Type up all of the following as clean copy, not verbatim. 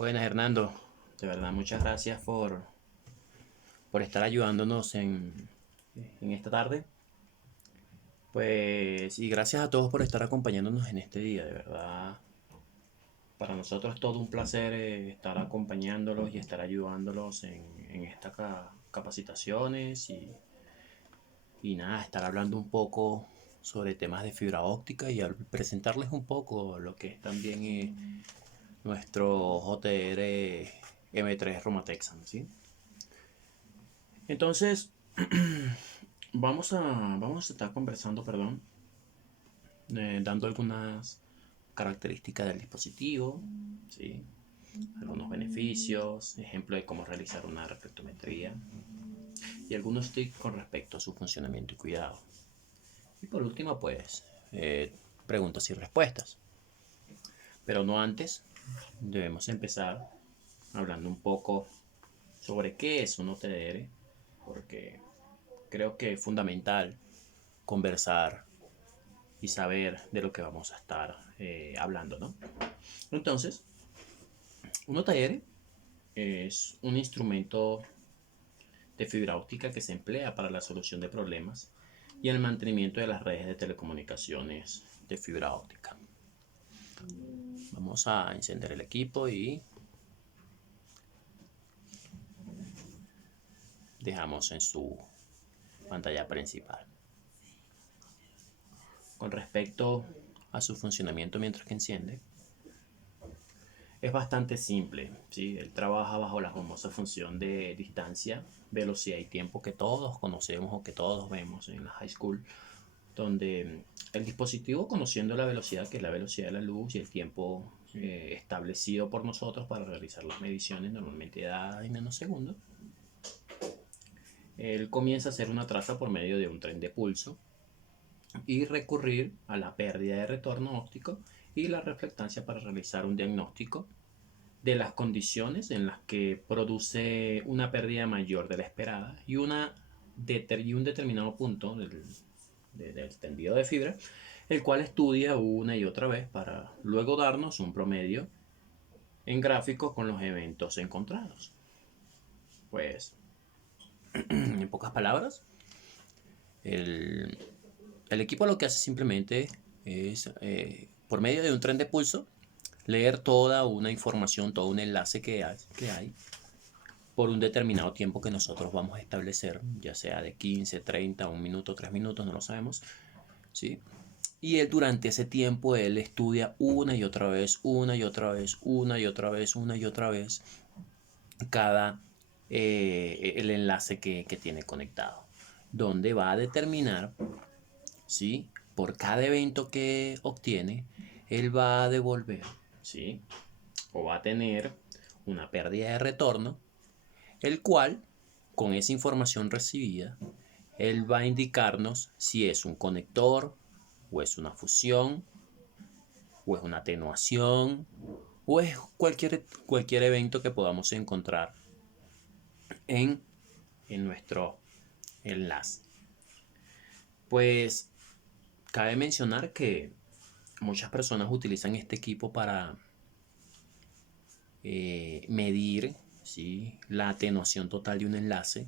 Buenas, Hernando. De verdad, muchas gracias por estar ayudándonos en esta tarde. Pues, y gracias a todos por estar acompañándonos en este día. De verdad, para nosotros es todo un placer estar acompañándolos y estar ayudándolos en estas capacitaciones y nada, estar hablando un poco sobre temas de fibra óptica y al presentarles un poco lo que es también nuestro JR M3 Romatexan, ¿sí? Entonces, vamos a estar conversando, perdón, dando algunas características del dispositivo, ¿sí? Algunos beneficios, ejemplo de cómo realizar una reflectometría y algunos tips con respecto a su funcionamiento y cuidado. Y por último, pues, preguntas y respuestas. Pero no antes, debemos empezar hablando un poco sobre qué es un OTDR, porque creo que es fundamental conversar y saber de lo que vamos a estar hablando, ¿no? Entonces, un OTR es un instrumento de fibra óptica que se emplea para la solución de problemas y el mantenimiento de las redes de telecomunicaciones de fibra óptica. Vamos a encender el equipo y dejamos en su pantalla principal. Con respecto a su funcionamiento mientras que enciende, es bastante simple, ¿sí? Él trabaja bajo la famosa función de distancia, velocidad y tiempo que todos conocemos o que todos vemos en la high school, donde el dispositivo, conociendo la velocidad, que es la velocidad de la luz, y el tiempo establecido por nosotros para realizar las mediciones, normalmente da en nanosegundos, él comienza a hacer una traza por medio de un tren de pulso y recurrir a la pérdida de retorno óptico y la reflectancia para realizar un diagnóstico de las condiciones en las que produce una pérdida mayor de la esperada y un determinado punto del tendido de fibra, el cual estudia una y otra vez para luego darnos un promedio en gráficos con los eventos encontrados. Pues, en pocas palabras, el, el equipo lo que hace simplemente es, por medio de un tren de pulso, leer toda una información, todo un enlace que hay por un determinado tiempo que nosotros vamos a establecer, ya sea de 15, 30, 1 minuto, 3 minutos, no lo sabemos, ¿sí? Y él durante ese tiempo, él estudia una y otra vez, una y otra vez, una y otra vez, una y otra vez, cada el enlace que tiene conectado, donde va a determinar, ¿sí? Por cada evento que obtiene, él va a devolver, ¿sí? O va a tener una pérdida de retorno, el cual, con esa información recibida, él va a indicarnos si es un conector, o es una fusión, o es una atenuación, o es cualquier evento que podamos encontrar en, en nuestro enlace. Pues cabe mencionar que muchas personas utilizan este equipo para medir, ¿sí?, la atenuación total de un enlace,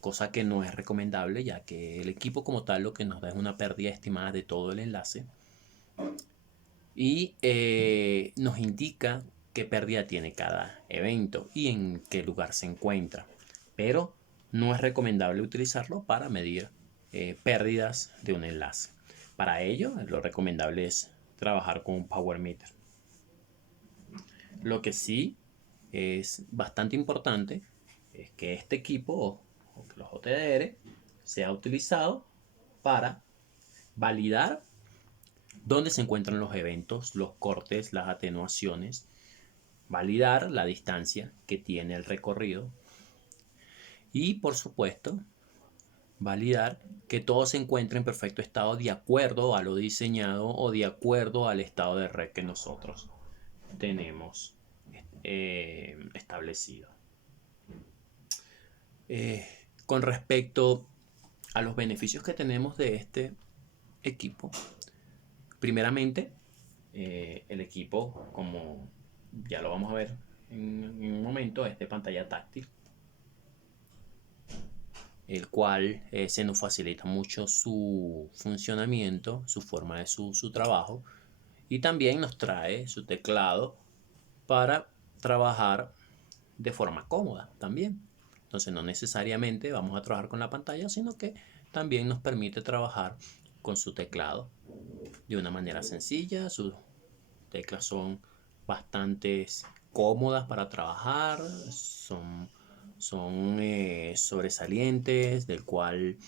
cosa que no es recomendable, ya que el equipo como tal lo que nos da es una pérdida estimada de todo el enlace y nos indica qué pérdida tiene cada evento y en qué lugar se encuentra. Pero no es recomendable utilizarlo para medir pérdidas de un enlace. Para ello, lo recomendable es trabajar con un power meter. Lo que sí es bastante importante es que este equipo o que los OTDR sea utilizado para validar dónde se encuentran los eventos, los cortes, las atenuaciones, validar la distancia que tiene el recorrido y, por supuesto, validar que todo se encuentre en perfecto estado de acuerdo a lo diseñado o de acuerdo al estado de red que nosotros tenemos establecido. Con respecto a los beneficios que tenemos de este equipo, primeramente, el equipo, como ya lo vamos a ver en un momento es de pantalla táctil, el cual se nos facilita mucho su funcionamiento, su forma de su trabajo, y también nos trae su teclado para trabajar de forma cómoda también. Entonces no necesariamente vamos a trabajar con la pantalla, sino que también nos permite trabajar con su teclado de una manera sencilla. Sus teclas son bastante cómodas para trabajar, son sobresalientes, del cual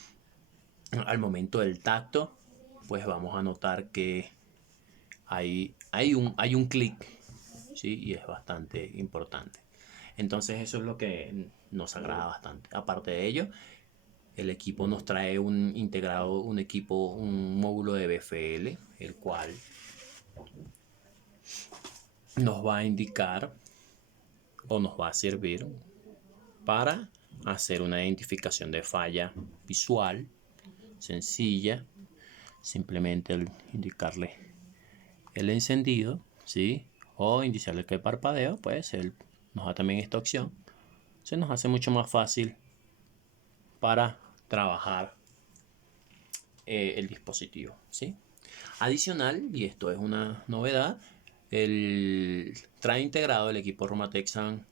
al momento del tacto pues vamos a notar que hay un clic, ¿sí? Y es bastante importante. Entonces eso es lo que nos agrada bastante. Aparte de ello, el equipo nos trae un módulo de BFL, el cual nos va a indicar o nos va a servir para hacer una identificación de falla visual sencilla. Simplemente al indicarle el encendido, ¿sí? O iniciarle que el parpadeo, pues él nos da también esta opción. Se nos hace mucho más fácil para trabajar el dispositivo, ¿sí? Adicional, y esto es una novedad, trae integrado el equipo Roma Texan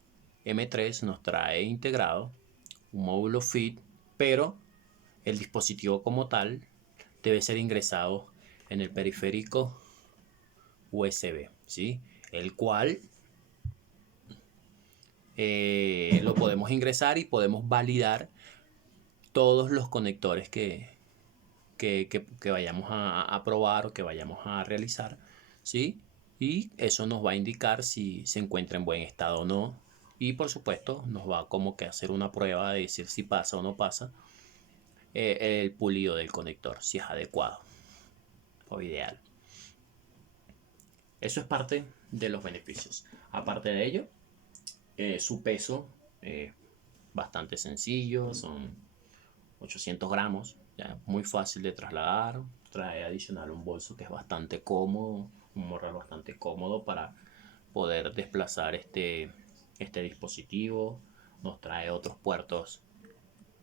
M3, nos trae integrado un módulo FIT, pero el dispositivo como tal debe ser ingresado en el periférico USB, ¿sí? El cual lo podemos ingresar y podemos validar todos los conectores que vayamos a probar o que vayamos a realizar, ¿sí? Y eso nos va a indicar si se encuentra en buen estado o no. Y por supuesto nos va como que a hacer una prueba de decir si pasa o no pasa el pulido del conector, si es adecuado o ideal. Eso es parte de los beneficios. Aparte de ello, su peso bastante sencillo, son 800 gramos, ya, muy fácil de trasladar. Trae adicional un bolso que es bastante cómodo, un morral bastante cómodo para poder desplazar este dispositivo. Nos trae otros puertos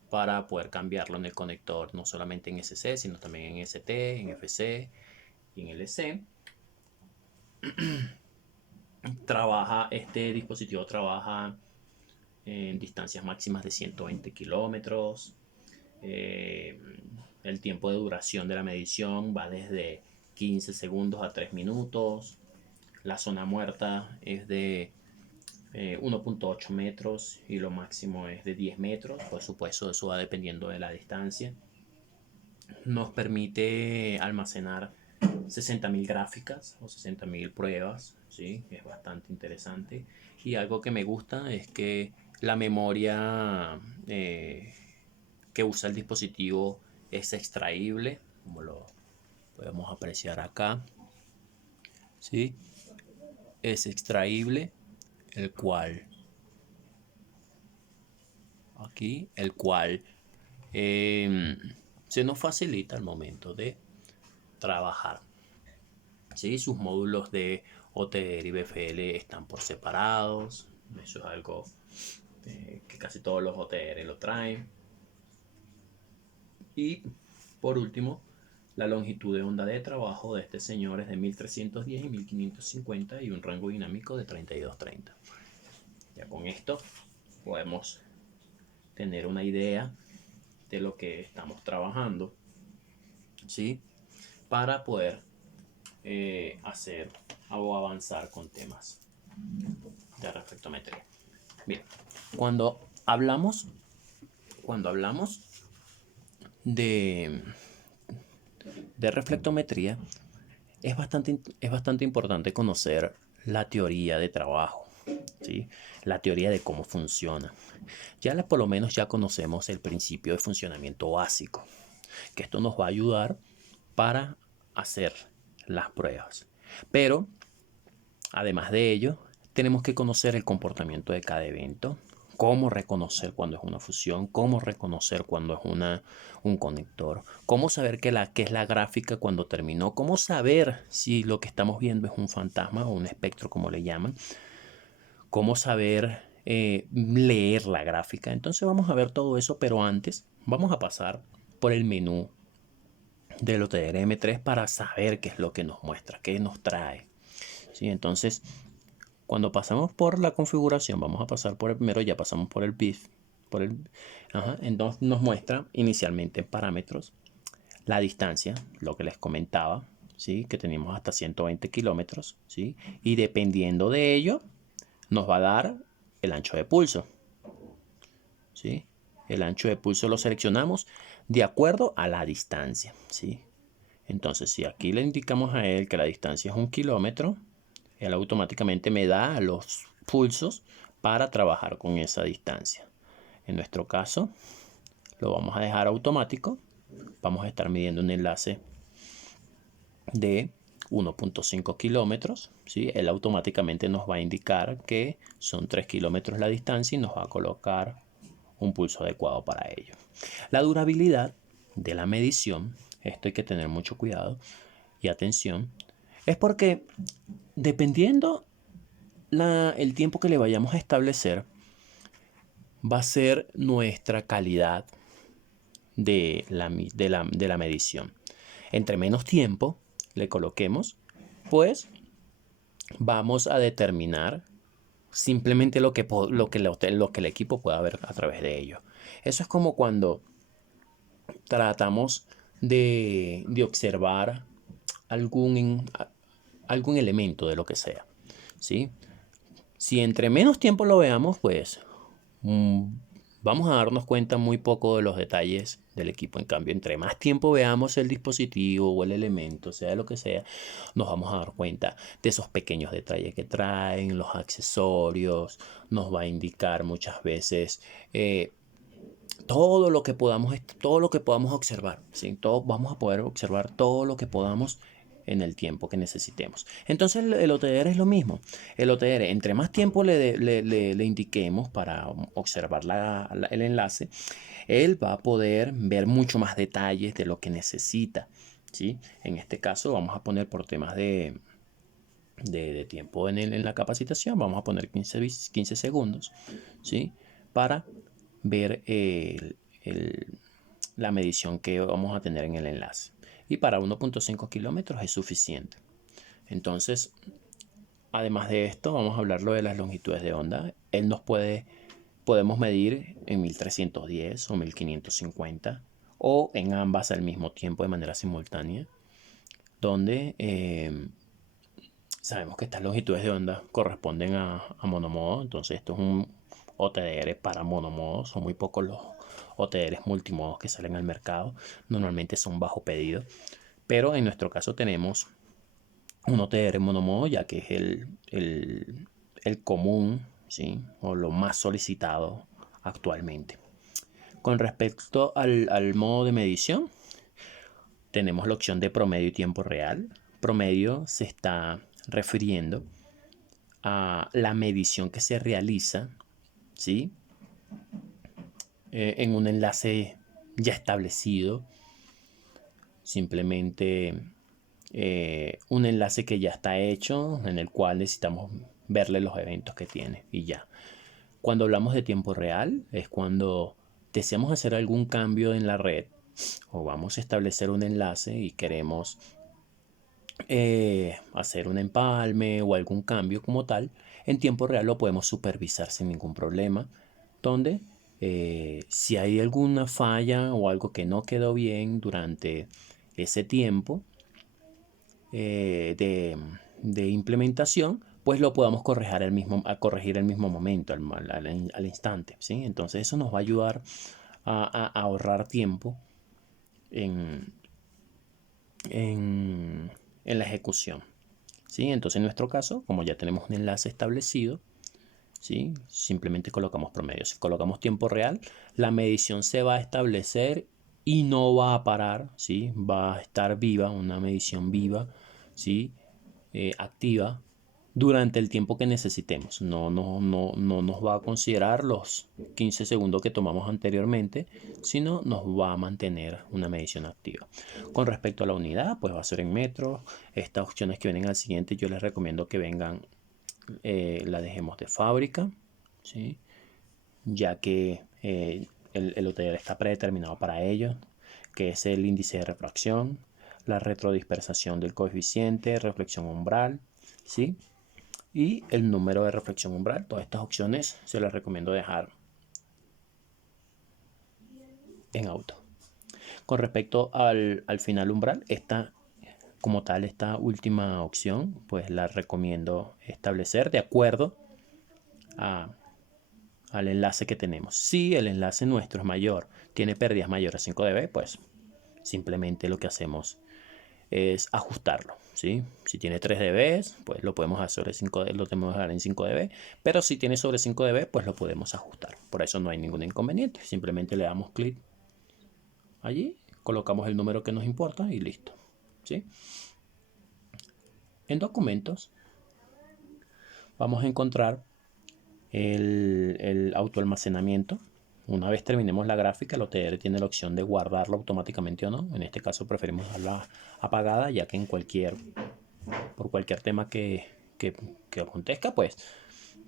para poder cambiarlo en el conector, no solamente en SC, sino también en ST, en FC y en LC. Este dispositivo trabaja en distancias máximas de 120 kilómetros. El tiempo de duración de la medición va desde 15 segundos a 3 minutos. La zona muerta es de 1.8 metros y lo máximo es de 10 metros. Por supuesto, eso va dependiendo de la distancia. Nos permite almacenar 60.000 gráficas o 60.000 pruebas, ¿sí? Es bastante interesante. Y algo que me gusta es que la memoria que usa el dispositivo es extraíble, como lo podemos apreciar acá, ¿sí? Es extraíble, el cual se nos facilita al momento de trabajar, ¿sí? Sus módulos de OTR y BFL están por separados. Eso es algo que casi todos los OTR lo traen. Y por último, la longitud de onda de trabajo de este señor es de 1310 y 1550 y un rango dinámico de 32-30. Ya con esto podemos tener una idea de lo que estamos trabajando, ¿sí? Para poder hacer o avanzar con temas de reflectometría. Bien, cuando hablamos de reflectometría, es bastante importante conocer la teoría de trabajo, ¿sí? La teoría de cómo funciona. Por lo menos ya conocemos el principio de funcionamiento básico, que esto nos va a ayudar para hacer las pruebas. Pero, además de ello, tenemos que conocer el comportamiento de cada evento, cómo reconocer cuando es una fusión, cómo reconocer cuando es un conector, cómo saber qué es la gráfica cuando terminó, cómo saber si lo que estamos viendo es un fantasma o un espectro, como le llaman, cómo saber leer la gráfica. Entonces vamos a ver todo eso, pero antes vamos a pasar por el menú del OTDR M3 para saber qué es lo que nos muestra, qué nos trae. ¿Sí? Entonces, cuando pasamos por la configuración, vamos a pasar por el primero, ya pasamos por el BIF, entonces nos muestra inicialmente en parámetros la distancia, lo que les comentaba, ¿sí? Que tenemos hasta 120 kilómetros, ¿sí? Y dependiendo de ello, nos va a dar el ancho de pulso, ¿sí? El ancho de pulso lo seleccionamos de acuerdo a la distancia, ¿sí? Entonces, si aquí le indicamos a él que la distancia es 1 kilómetro, él automáticamente me da los pulsos para trabajar con esa distancia. En nuestro caso, lo vamos a dejar automático. Vamos a estar midiendo un enlace de 1.5 kilómetros, ¿sí? Él automáticamente nos va a indicar que son 3 kilómetros la distancia y nos va a colocar un pulso adecuado para ello. La durabilidad de la medición, esto hay que tener mucho cuidado y atención, es porque dependiendo el tiempo que le vayamos a establecer, va a ser nuestra calidad de la medición. Entre menos tiempo le coloquemos, pues vamos a determinar simplemente lo que el equipo pueda ver a través de ello. Eso es como cuando tratamos de observar algún elemento de lo que sea, ¿sí? Si entre menos tiempo lo veamos, pues vamos a darnos cuenta muy poco de los detalles del equipo. En cambio, entre más tiempo veamos el dispositivo o el elemento, sea lo que sea, nos vamos a dar cuenta de esos pequeños detalles que traen, los accesorios, nos va a indicar muchas veces todo lo que podamos observar, ¿sí? Vamos a poder observar todo lo que podamos en el tiempo que necesitemos. Entonces el OTDR es lo mismo. El OTDR, entre más tiempo le indiquemos para observar el enlace, él va a poder ver mucho más detalles de lo que necesita, ¿sí? En este caso vamos a poner por temas de tiempo en la capacitación, vamos a poner 15 segundos, ¿sí? Para ver la medición que vamos a tener en el enlace. Y para 1.5 kilómetros es suficiente. Entonces, además de esto, vamos a hablar de las longitudes de onda. Podemos medir en 1310 o 1550 o en ambas al mismo tiempo de manera simultánea, donde sabemos que estas longitudes de onda corresponden a monomodo. Entonces esto es un OTDR para monomodo. Son muy pocos los OTDRs multimodos que salen al mercado. Normalmente son bajo pedido. Pero en nuestro caso tenemos un OTDR monomodo, ya que es el común, ¿sí? O lo más solicitado actualmente. Con respecto al modo de medición, tenemos la opción de promedio y tiempo real. Promedio se está refiriendo a la medición que se realiza, ¿sí? En un enlace ya establecido, simplemente un enlace que ya está hecho, en el cual necesitamos verle los eventos que tiene y ya. Cuando hablamos de tiempo real es cuando deseamos hacer algún cambio en la red o vamos a establecer un enlace y queremos hacer un empalme o algún cambio como tal. En tiempo real lo podemos supervisar sin ningún problema, donde si hay alguna falla o algo que no quedó bien durante ese tiempo de implementación, pues lo podamos corregir el mismo momento, al instante, ¿sí? Entonces eso nos va a ayudar a ahorrar tiempo en la ejecución, ¿sí? Entonces en nuestro caso, como ya tenemos un enlace establecido, ¿sí? Simplemente colocamos promedio. Si colocamos tiempo real, la medición se va a establecer y no va a parar, ¿sí? Va a estar viva, una medición viva, ¿sí? Activa durante el tiempo que necesitemos. No nos va a considerar los 15 segundos que tomamos anteriormente, sino nos va a mantener una medición activa. Con respecto a la unidad, pues va a ser en metros. Estas opciones que vienen al siguiente, yo les recomiendo que vengan la dejemos de fábrica, ¿sí? Ya que el UTR está predeterminado para ello, que es el índice de refracción, la retrodispersación del coeficiente, reflexión umbral, ¿sí? Y el número de reflexión umbral. Todas estas opciones se las recomiendo dejar en auto. Con respecto al final umbral, como tal, esta última opción, pues la recomiendo establecer de acuerdo al enlace que tenemos. Si el enlace nuestro es mayor, tiene pérdidas mayores a 5 dB, pues simplemente lo que hacemos es ajustarlo, ¿sí? Si tiene 3 dB, pues lo podemos hacer sobre 5 dB, lo tenemos que dejar en 5 dB, pero si tiene sobre 5 dB, pues lo podemos ajustar. Por eso no hay ningún inconveniente. Simplemente le damos clic allí, colocamos el número que nos importa y listo, ¿sí? En documentos vamos a encontrar el autoalmacenamiento. Una vez terminemos la gráfica, el OTR tiene la opción de guardarlo automáticamente o no. En este caso preferimos dejarla apagada, ya que por cualquier tema que acontezca, pues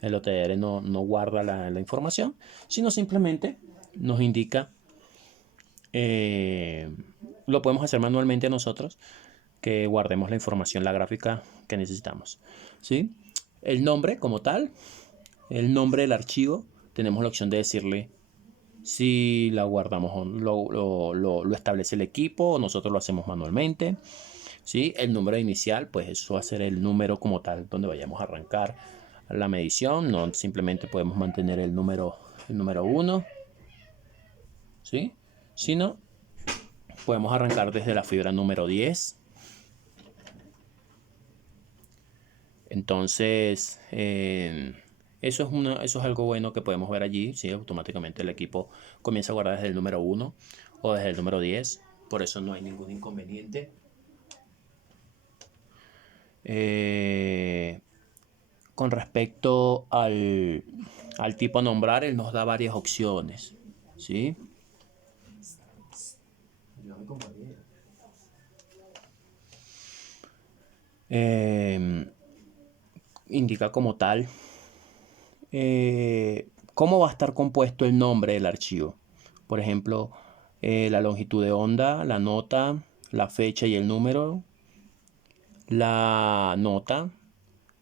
el OTR no guarda la información, sino simplemente nos indica, lo podemos hacer manualmente nosotros, que guardemos la información, la gráfica que necesitamos, ¿sí? El nombre como tal, el nombre del archivo, tenemos la opción de decirle si la guardamos o lo establece el equipo o nosotros lo hacemos manualmente, ¿sí? El número inicial, pues eso va a ser el número como tal donde vayamos a arrancar la medición. No simplemente podemos mantener el número 1, ¿sí? Sino podemos arrancar desde la fibra número 10. Entonces, eso es algo bueno que podemos ver allí, ¿sí? Automáticamente el equipo comienza a guardar desde el número 1 o desde el número 10. Por eso no hay ningún inconveniente. Con respecto al tipo a nombrar, él nos da varias opciones, ¿sí? Indica como tal cómo va a estar compuesto el nombre del archivo. Por ejemplo, la longitud de onda, la nota, la fecha y el número, la nota,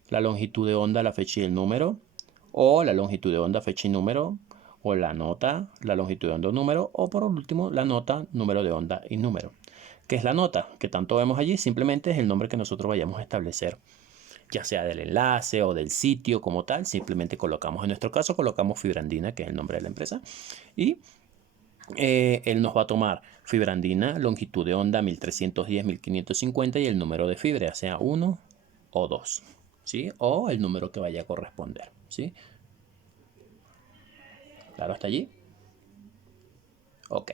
la longitud de onda, la fecha y el número, o la longitud de onda, fecha y número, o la nota, la longitud de onda, número, o por último la nota, número de onda y número. ¿Qué es la nota? Que tanto vemos allí, simplemente es el nombre que nosotros vayamos a establecer, ya sea del enlace o del sitio como tal. Simplemente colocamos, en nuestro caso colocamos Fibrandina, que es el nombre de la empresa, y él nos va a tomar Fibrandina, longitud de onda 1310, 1550 y el número de fibra, ya sea 1 o 2, ¿sí? O el número que vaya a corresponder, ¿sí? ¿Claro hasta allí? Ok.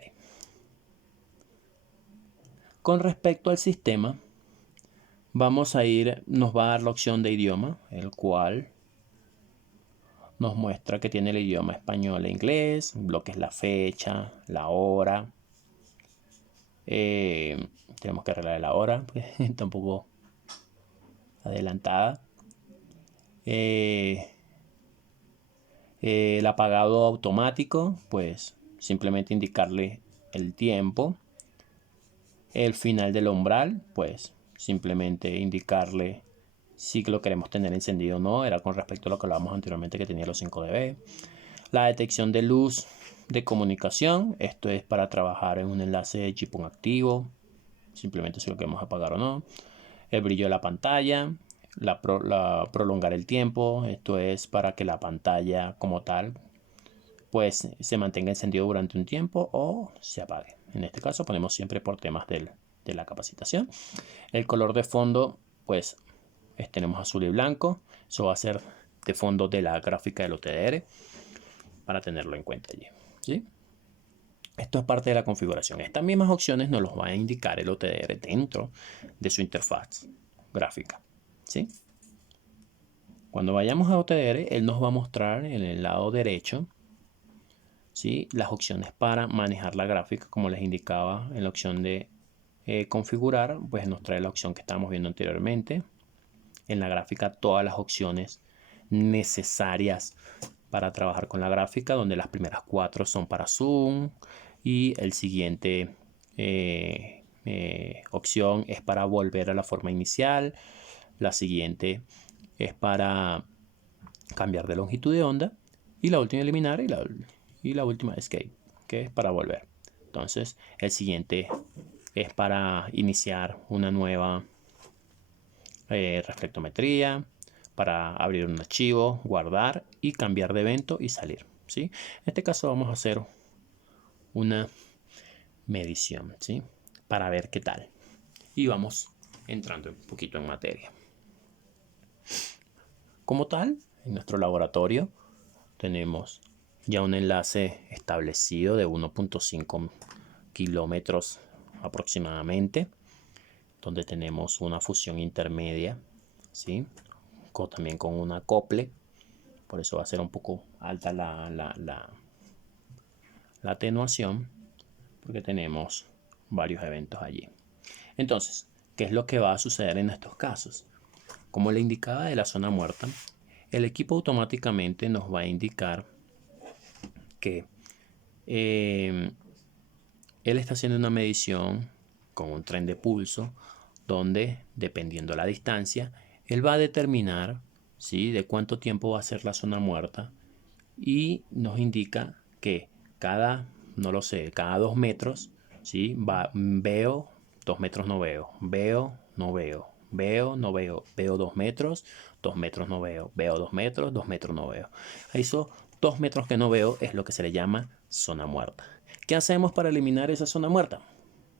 Con respecto al sistema, nos va a dar la opción de idioma, el cual nos muestra que tiene el idioma español e inglés, lo que es la fecha, la hora. Tenemos que arreglar la hora, pues, está un poco adelantada. El apagado automático, pues simplemente indicarle el tiempo. El final del umbral, pues simplemente indicarle si lo queremos tener encendido o no. Era con respecto a lo que hablábamos anteriormente, que tenía los 5 dB. La detección de luz de comunicación, esto es para trabajar en un enlace de chipón activo, simplemente si lo queremos apagar o no. El brillo de la pantalla, prolongar el tiempo, esto es para que la pantalla como tal pues se mantenga encendido durante un tiempo o se apague. En este caso ponemos siempre por temas de la capacitación. El color de fondo, pues tenemos azul y blanco. Eso va a ser de fondo de la gráfica del OTDR para tenerlo en cuenta allí, ¿sí? Esto es parte de la configuración. Estas mismas opciones nos los va a indicar el OTDR dentro de su interfaz gráfica, ¿sí? Cuando vayamos a OTDR, él nos va a mostrar en el lado derecho, ¿sí?, las opciones para manejar la gráfica. Como les indicaba en la opción de configurar, pues nos trae la opción que estábamos viendo anteriormente. En la gráfica todas las opciones necesarias para trabajar con la gráfica, donde las primeras 4 son para zoom y el siguiente opción es para volver a la forma inicial. La siguiente es para cambiar de longitud de onda y la última eliminar y la última escape, que es para volver. Entonces el siguiente es para iniciar una nueva reflectometría, para abrir un archivo, guardar y cambiar de evento y salir, ¿sí? En este caso vamos a hacer una medición, ¿sí? Para ver qué tal. Y vamos entrando un poquito en materia. Como tal, en nuestro laboratorio tenemos ya un enlace establecido de 1.5 kilómetros aproximadamente, donde tenemos una fusión intermedia, ¿sí? También con un acople, por eso va a ser un poco alta la atenuación, porque tenemos varios eventos allí. Entonces, ¿qué es lo que va a suceder en estos casos? Como le indicaba de la zona muerta, el equipo automáticamente nos va a indicar que él está haciendo una medición con un tren de pulso, donde, dependiendo la distancia, él va a determinar, ¿sí?, de cuánto tiempo va a ser la zona muerta, y nos indica que no lo sé, cada 2 metros, ¿sí?, veo, 2 metros no veo, veo, no veo, veo, no veo, veo 2 metros, 2 metros no veo, veo 2 metros, 2 metros no veo. Esos 2 metros que no veo es lo que se le llama zona muerta. ¿Qué hacemos para eliminar esa zona muerta?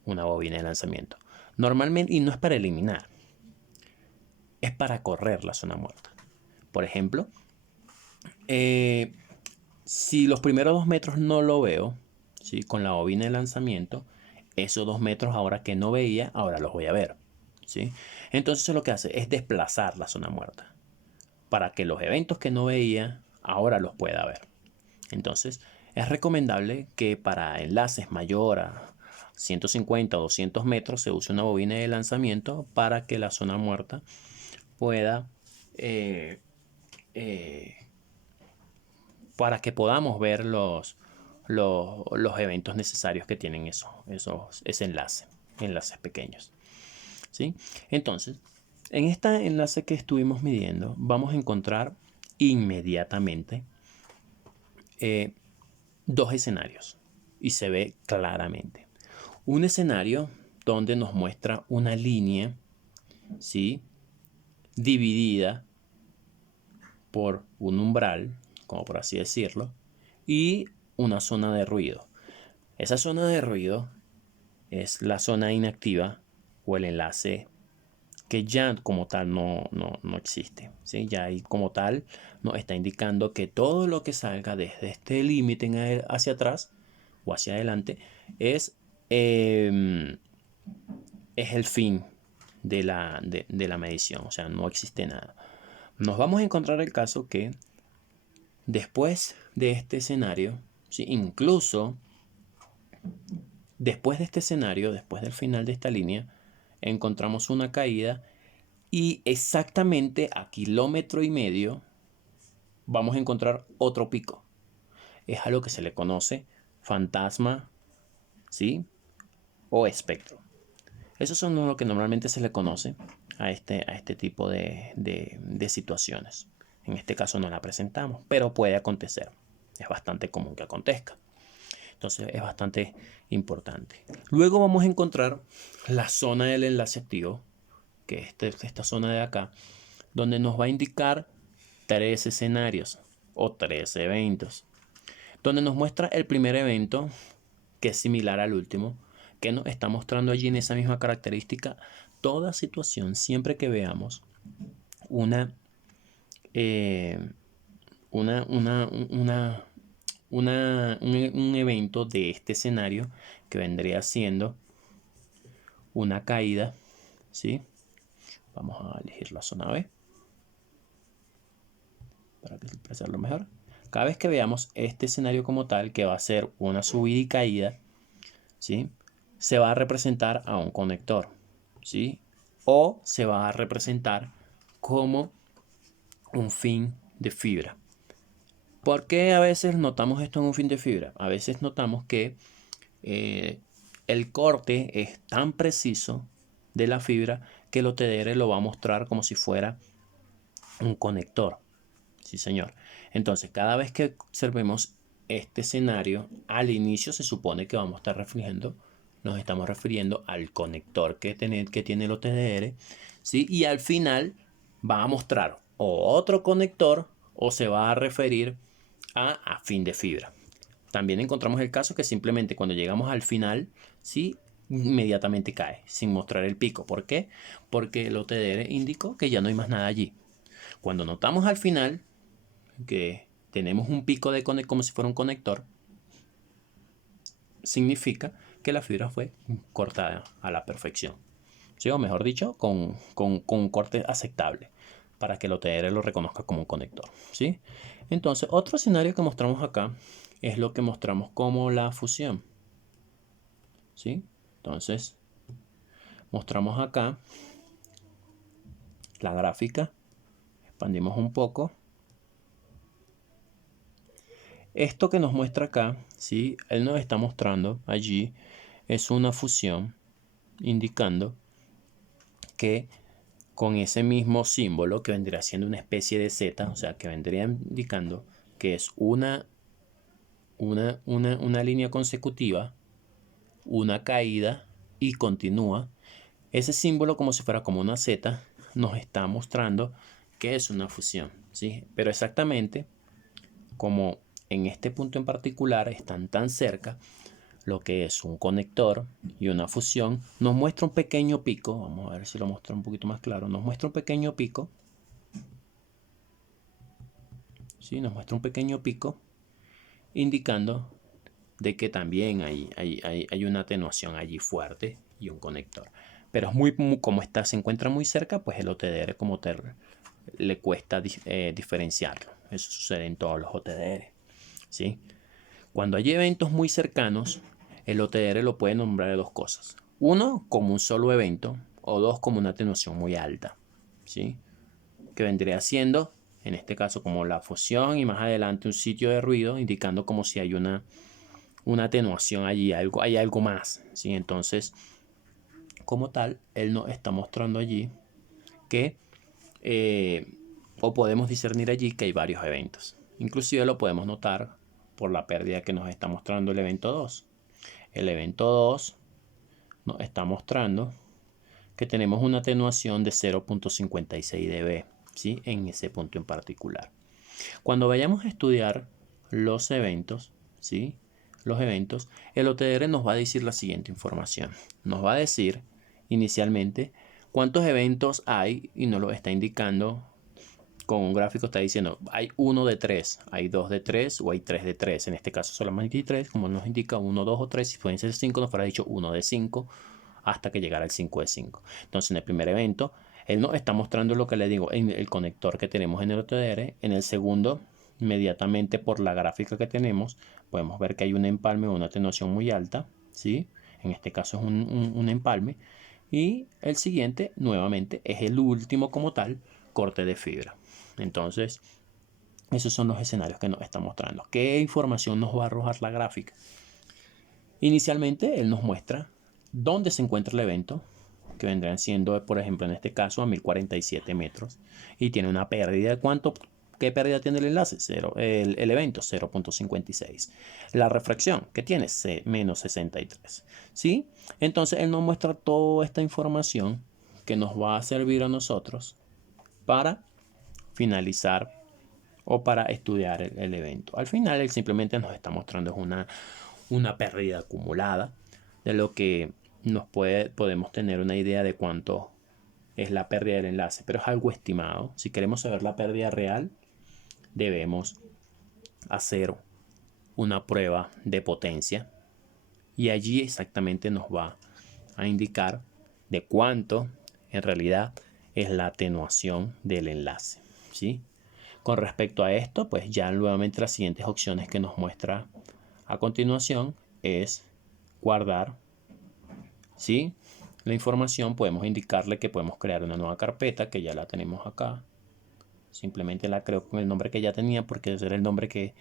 Una bobina de lanzamiento. Normalmente, y no es para eliminar, es para correr la zona muerta. Por ejemplo, si los primeros 2 metros no lo veo, ¿sí?, con la bobina de lanzamiento, esos 2 metros ahora que no veía, ahora los voy a ver, ¿sí? Entonces eso lo que hace es desplazar la zona muerta para que los eventos que no veía ahora los pueda ver. Entonces es recomendable que para enlaces mayor a 150 o 200 metros se use una bobina de lanzamiento para que la zona muerta pueda para que podamos ver los eventos necesarios que tienen ese enlaces pequeños, ¿sí? Entonces, en este enlace que estuvimos midiendo, vamos a encontrar inmediatamente dos escenarios y se ve claramente. Un escenario donde nos muestra una línea, ¿sí?, dividida por un umbral, como por así decirlo, y una zona de ruido. Esa zona de ruido es la zona inactiva o el enlace que ya como tal no existe, ¿sí? Ya ahí como tal nos está indicando que todo lo que salga desde este límite hacia atrás o hacia adelante es el fin de la medición, o sea, no existe nada. Nos vamos a encontrar el caso que después de este escenario, ¿sí?, incluso después de este escenario, después del final de esta línea, encontramos una caída y exactamente a 1,5 km vamos a encontrar otro pico. Es a lo que se le conoce fantasma, ¿sí?, o espectro. Esos son lo que normalmente se le conoce a este tipo de situaciones. En este caso no la presentamos, pero puede acontecer. Es bastante común que acontezca. Entonces es bastante importante. Luego vamos a encontrar la zona del enlace activo, que es esta zona de acá, donde nos va a indicar 3 escenarios o 3 eventos. Donde nos muestra el primer evento, que es similar al último, que nos está mostrando allí en esa misma característica toda situación. Siempre que veamos un evento de este escenario, que vendría siendo una caída, ¿sí? Vamos a elegir la zona B para expresarlo mejor. Cada vez que veamos este escenario como tal, que va a ser una subida y caída, ¿sí?, se va a representar a un conector, ¿sí?, o se va a representar como un fin de fibra. ¿Por qué a veces notamos esto en un fin de fibra? A veces notamos que el corte es tan preciso de la fibra que el OTDR lo va a mostrar como si fuera un conector. Sí, señor. Entonces, cada vez que observemos este escenario, al inicio se supone que vamos a estar nos estamos refiriendo al conector que tiene el OTDR, ¿sí? Y al final va a mostrar o otro conector o se va a referir a fin de fibra. También encontramos el caso que simplemente cuando llegamos al final, ¿sí? Inmediatamente cae sin mostrar el pico. ¿Por qué? Porque el OTDR indicó que ya no hay más nada allí. Cuando notamos al final que tenemos un pico de como si fuera un conector, significa que la fibra fue cortada a la perfección, ¿sí? O mejor dicho, con un corte aceptable para que el OTDR lo reconozca como un conector, ¿sí? Entonces, otro escenario que mostramos acá es lo que mostramos como la fusión, ¿sí? Entonces, mostramos acá la gráfica, expandimos un poco. Esto que nos muestra acá, ¿sí? Él nos está mostrando allí, es una fusión indicando que con ese mismo símbolo que vendría siendo una especie de Z, o sea, que vendría indicando que es una línea consecutiva, una caída y continúa. Ese símbolo, como si fuera como una Z, nos está mostrando que es una fusión, ¿sí? Pero exactamente como en este punto en particular están tan cerca, lo que es un conector y una fusión, nos muestra un pequeño pico. Vamos a ver si lo muestra un poquito más claro. Nos muestra un pequeño pico. ¿Sí? Nos muestra un pequeño pico indicando de que también hay una atenuación allí fuerte y un conector. Pero es como se encuentra muy cerca, pues el OTDR como le cuesta diferenciarlo. Eso sucede en todos los OTDR, ¿sí? Cuando hay eventos muy cercanos, el OTDR lo puede nombrar de dos cosas. Uno, como un solo evento, o dos, como una atenuación muy alta, ¿sí? Que vendría siendo, en este caso, como la fusión y más adelante un sitio de ruido, indicando como si hay una atenuación allí, hay algo más, ¿sí? Entonces, como tal, él nos está mostrando allí que, o podemos discernir allí que hay varios eventos. Inclusive lo podemos notar por la pérdida que nos está mostrando el evento 2. El evento 2 nos está mostrando que tenemos una atenuación de 0.56 dB, ¿sí? En ese punto en particular. Cuando vayamos a estudiar los eventos, ¿sí? Los eventos, el OTDR nos va a decir la siguiente información. Nos va a decir inicialmente cuántos eventos hay y nos lo está indicando con un gráfico. Está diciendo hay 1 de 3, hay 2 de 3 o hay 3 de 3. En este caso solamente hay 3, como nos indica 1, 2 o 3. Si pueden ser 5, nos fuera dicho 1 de 5 hasta que llegara al 5 de 5. Entonces en el primer evento, él nos está mostrando lo que le digo en el conector que tenemos en el OTDR. En el segundo, inmediatamente por la gráfica que tenemos, podemos ver que hay un empalme o una atenuación muy alta, ¿sí? En este caso es un empalme. Y el siguiente, nuevamente, es el último como tal, corte de fibra. Entonces, esos son los escenarios que nos está mostrando. ¿Qué información nos va a arrojar la gráfica? Inicialmente, él nos muestra dónde se encuentra el evento, que vendrían siendo, por ejemplo, en este caso, a 1047 metros. Y tiene una pérdida de ¿cuánto? ¿Qué pérdida tiene el enlace? El evento, 0.56. La refracción, ¿qué tiene? Menos 63. ¿Sí? Entonces, él nos muestra toda esta información que nos va a servir a nosotros para finalizar o para estudiar el evento. Al final, él simplemente nos está mostrando una pérdida acumulada de lo que podemos tener una idea de cuánto es la pérdida del enlace, pero es algo estimado. Si queremos saber la pérdida real, debemos hacer una prueba de potencia y allí exactamente nos va a indicar de cuánto en realidad es la atenuación del enlace, ¿sí? Con respecto a esto, pues ya nuevamente las siguientes opciones que nos muestra a continuación es guardar, ¿sí? La información. Podemos indicarle que podemos crear una nueva carpeta, que ya la tenemos acá. Simplemente la creo con el nombre que ya tenía, porque ese era el nombre que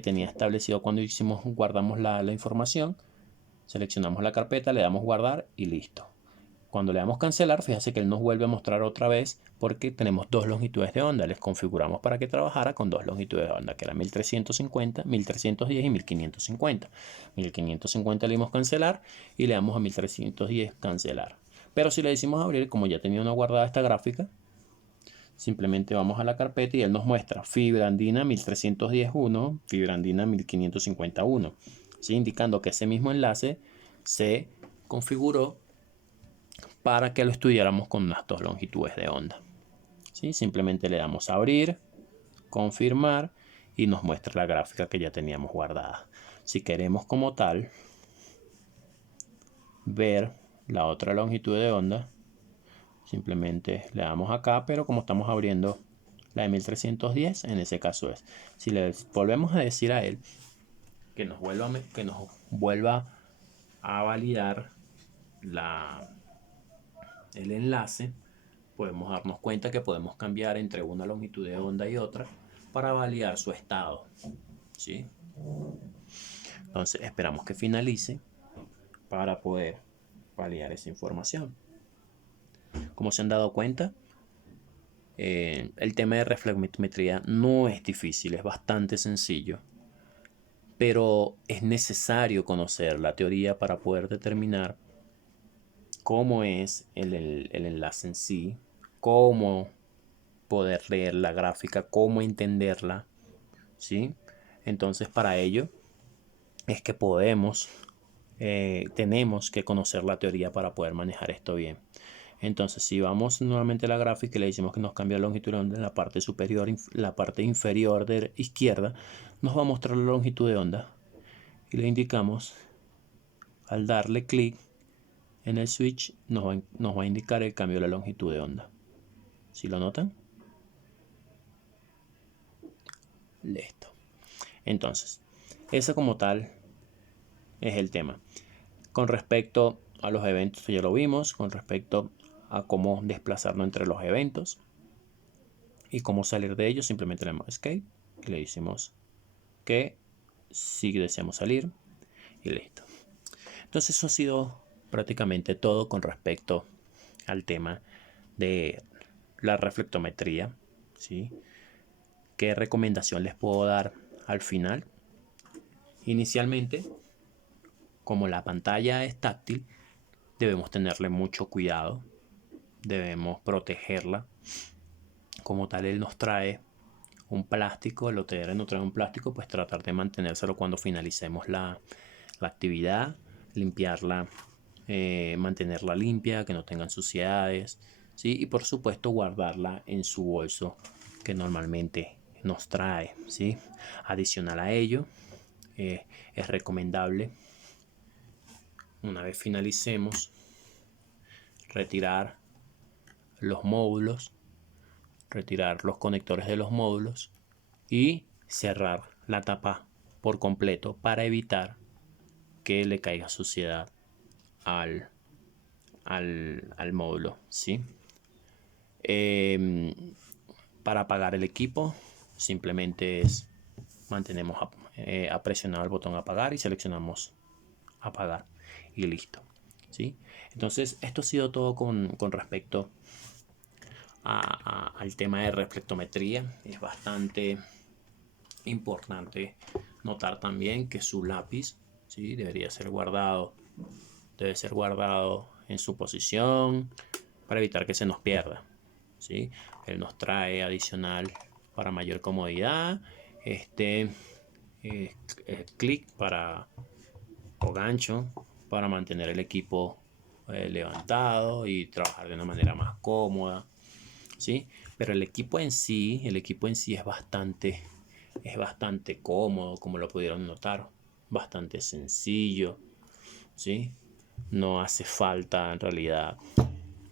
tenía establecido cuando guardamos la información. Seleccionamos la carpeta, le damos guardar y listo. Cuando le damos cancelar, fíjese que él nos vuelve a mostrar otra vez porque tenemos dos longitudes de onda. Les configuramos para que trabajara con dos longitudes de onda, que era 1350, 1310 y 1550. 1550 le dimos cancelar y le damos a 1310 cancelar. Pero si le decimos abrir, como ya tenía una guardada esta gráfica, simplemente vamos a la carpeta y él nos muestra fibra andina 1310.1, fibra andina 1551, ¿sí? Indicando que ese mismo enlace se configuró para que lo estudiáramos con unas dos longitudes de onda. ¿Sí? Simplemente le damos a abrir, confirmar y nos muestra la gráfica que ya teníamos guardada. Si queremos como tal ver la otra longitud de onda, simplemente le damos acá, pero como estamos abriendo la de 1310, en ese caso es. Si le volvemos a decir a él que nos vuelva a validar el enlace, podemos darnos cuenta que podemos cambiar entre una longitud de onda y otra para validar su estado, ¿sí? Entonces esperamos que finalice para poder validar esa información. Como se han dado cuenta, el tema de reflectometría no es difícil, es bastante sencillo, pero es necesario conocer la teoría para poder determinar cómo es el enlace en sí, cómo poder leer la gráfica, cómo entenderla, ¿sí? Entonces para ello es que tenemos que conocer la teoría para poder manejar esto bien. Entonces si vamos nuevamente a la gráfica y le decimos que nos cambia la longitud de onda en la parte superior, la parte inferior de izquierda, nos va a mostrar la longitud de onda y le indicamos, al darle clic en el switch, nos va a indicar el cambio de la longitud de onda. ¿Sí lo notan? Listo. Entonces, eso como tal es el tema. Con respecto a los eventos, ya lo vimos. Con respecto a cómo desplazarnos entre los eventos y cómo salir de ellos, simplemente le damos escape y le decimos que sí deseamos salir y listo. Entonces eso ha sido prácticamente todo con respecto al tema de la reflectometría, ¿sí? ¿Qué recomendación les puedo dar al final? Inicialmente, como la pantalla es táctil, debemos tenerle mucho cuidado, debemos protegerla. Como tal, él nos trae un plástico, el OTR nos trae un plástico, pues tratar de mantenérselo cuando finalicemos la actividad, limpiarla, mantenerla limpia, que no tengan suciedades, ¿sí? Y por supuesto guardarla en su bolso que normalmente nos trae, ¿sí? Adicional a ello, es recomendable, una vez finalicemos, retirar los módulos, retirar los conectores de los módulos y cerrar la tapa por completo para evitar que le caiga suciedad al módulo, ¿sí? Para apagar el equipo simplemente mantenemos presionado el botón apagar y seleccionamos apagar y listo, ¿sí? Entonces esto ha sido todo con respecto al tema de reflectometría. Es bastante importante notar también que su lápiz, ¿sí? Debe ser guardado en su posición para evitar que se nos pierda, ¿sí? Él nos trae adicional para mayor comodidad clic o gancho para mantener el equipo levantado y trabajar de una manera más cómoda, ¿sí? Pero el equipo en sí es bastante cómodo, como lo pudieron notar, bastante sencillo, ¿sí? No hace falta en realidad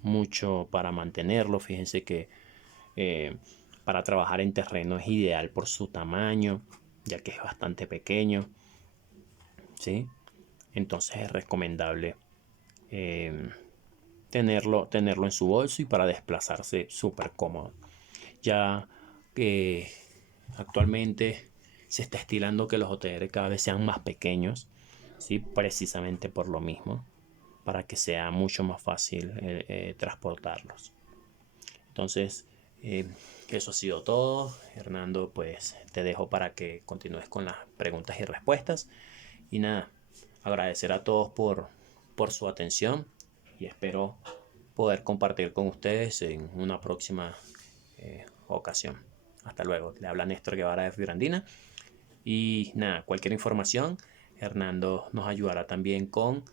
mucho para mantenerlo. Fíjense que para trabajar en terreno es ideal por su tamaño, ya que es bastante pequeño, ¿sí? Entonces es recomendable tenerlo en su bolso y para desplazarse súper cómodo. Ya que actualmente se está estilando que los OTR cada vez sean más pequeños, ¿sí? Precisamente por lo mismo, para que sea mucho más fácil transportarlos. Entonces, eso ha sido todo. Hernando, pues te dejo para que continúes con las preguntas y respuestas. Y nada, agradecer a todos por su atención y espero poder compartir con ustedes en una próxima ocasión. Hasta luego. Le habla Néstor Guevara de Fibrandina. Y nada, cualquier información, Hernando nos ayudará también con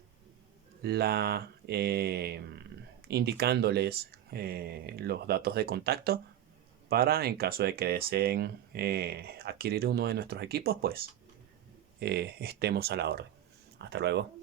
la indicándoles los datos de contacto para, en caso de que deseen adquirir uno de nuestros equipos, pues estemos a la orden. Hasta luego.